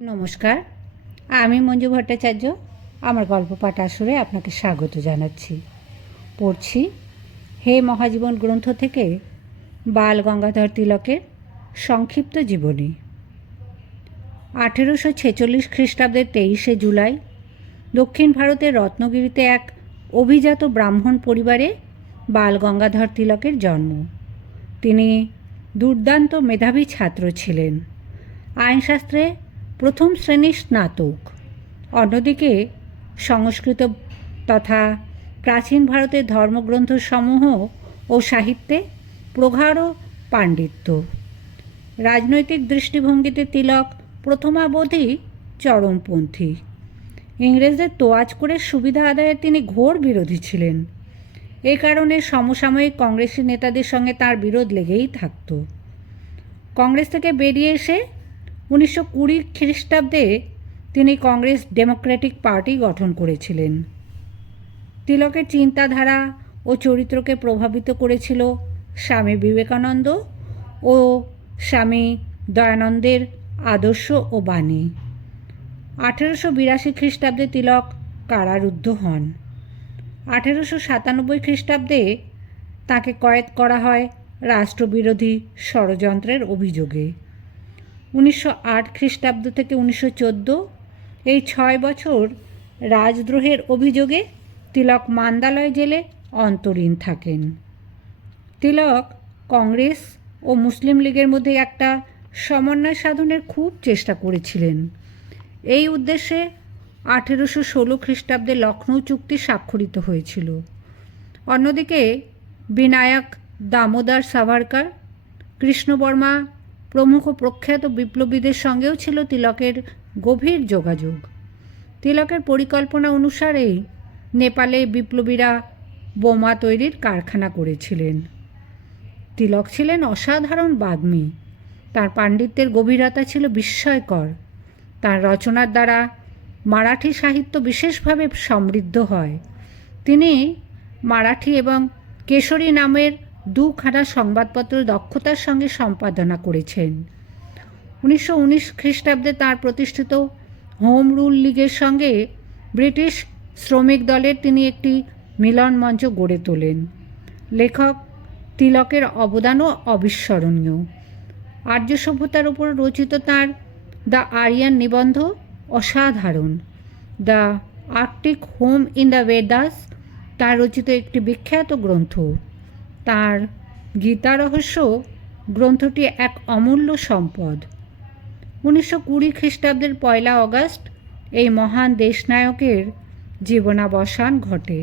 নমস্কার, আমি মঞ্জু ভট্টাচার্য। আমার গল্প পাঠ আসরে আপনাকে স্বাগত জানাচ্ছি। পড়ছি হে মহাজীবন গ্রন্থ থেকে বাল গঙ্গাধর তিলকের সংক্ষিপ্ত জীবনী। 1846 খ্রিস্টাব্দের 23শে জুলাই দক্ষিণ ভারতের রত্নগিরিতে এক অভিজাত ব্রাহ্মণ পরিবারে বাল গঙ্গাধর তিলকের জন্ম। তিনি দুর্দান্ত মেধাবী ছাত্র ছিলেন, আইনশাস্ত্রে প্রথম শ্রেণীর স্নাতক। অন্যদিকে সংস্কৃত তথা প্রাচীন ভারতের ধর্মগ্রন্থসমূহ ও সাহিত্যে প্রগাঢ় পাণ্ডিত্য। রাজনৈতিক দৃষ্টিভঙ্গিতে তিলক প্রথমাবধি চরমপন্থী। ইংরেজদের তোয়াজ করে সুবিধা আদায়ের তিনি ঘোর বিরোধী ছিলেন। এই কারণে সমসাময়িক কংগ্রেসি নেতাদের সঙ্গে তার বিরোধ লেগেই থাকত। কংগ্রেস থেকে বেরিয়ে এসে 1920 খ্রিস্টাব্দে তিনি কংগ্রেস ডেমোক্রেটিক পার্টি গঠন করেছিলেন। তিলকের চিন্তাধারা ও চরিত্রকে প্রভাবিত করেছিল স্বামী বিবেকানন্দ ও স্বামী দয়ানন্দের আদর্শ ও বাণী। 1882 খ্রিস্টাব্দে তিলক কারারুদ্ধ হন। 1897 খ্রিস্টাব্দে তাকে কয়েদ করা হয় রাষ্ট্রবিরোধী ষড়যন্ত্রের অভিযোগে। 1908 খ্রিস্টাব্দ থেকে 1914 এই 6 বছর রাজদ্রোহের অভিযোগে তিলক মান্দালয় জেলে অন্তরীণ থাকেন। তিলক কংগ্রেস ও মুসলিম লীগের মধ্যে একটা সমন্বয় সাধনের খুব চেষ্টা করেছিলেন। এই উদ্দেশ্যে 1816 খ্রিস্টাব্দে লখনৌ চুক্তি স্বাক্ষরিত হয়েছিল। অন্যদিকে বিনায়ক দামোদর সাভারকর, কৃষ্ণবর্মা প্রমুখ প্রখ্যাত বিপ্লবীদের সঙ্গেও ছিল তিলকের গভীর যোগাযোগ। তিলকের পরিকল্পনা অনুসারেই নেপালে বিপ্লবীরা বোমা তৈরির কারখানা করেছিলেন। তিলক ছিলেন অসাধারণ বাগ্মী। তার পাণ্ডিত্যের গভীরতা ছিল বিস্ময়কর। তার রচনার দ্বারা মারাঠি সাহিত্য বিশেষভাবে সমৃদ্ধ হয়। তিনি মারাঠি এবং কেশরী নামের দুখানা সংবাদপত্র দক্ষতার সঙ্গে সম্পাদনা করেছেন। 1919 খ্রিস্টাব্দে তাঁর প্রতিষ্ঠিত হোম রুল লীগের সঙ্গে ব্রিটিশ শ্রমিক দলের তিনি একটি মিলন মঞ্চ গড়ে তোলেন। লেখক তিলকের অবদানও অবিস্মরণীয়। আর্য সভ্যতার উপর রচিত তাঁর দ্য আরিয়ান নিবন্ধ অসাধারণ। The Arctic home in the Vedas তাঁর রচিত একটি বিখ্যাত গ্রন্থ। তাঁর গীতা রহস্য গ্রন্থটি এক অমূল্য সম্পদ। 1920 খ্রিস্টাব্দের 1 আগস্ট এই মহান দেশনায়কের জীবনাবসান ঘটে।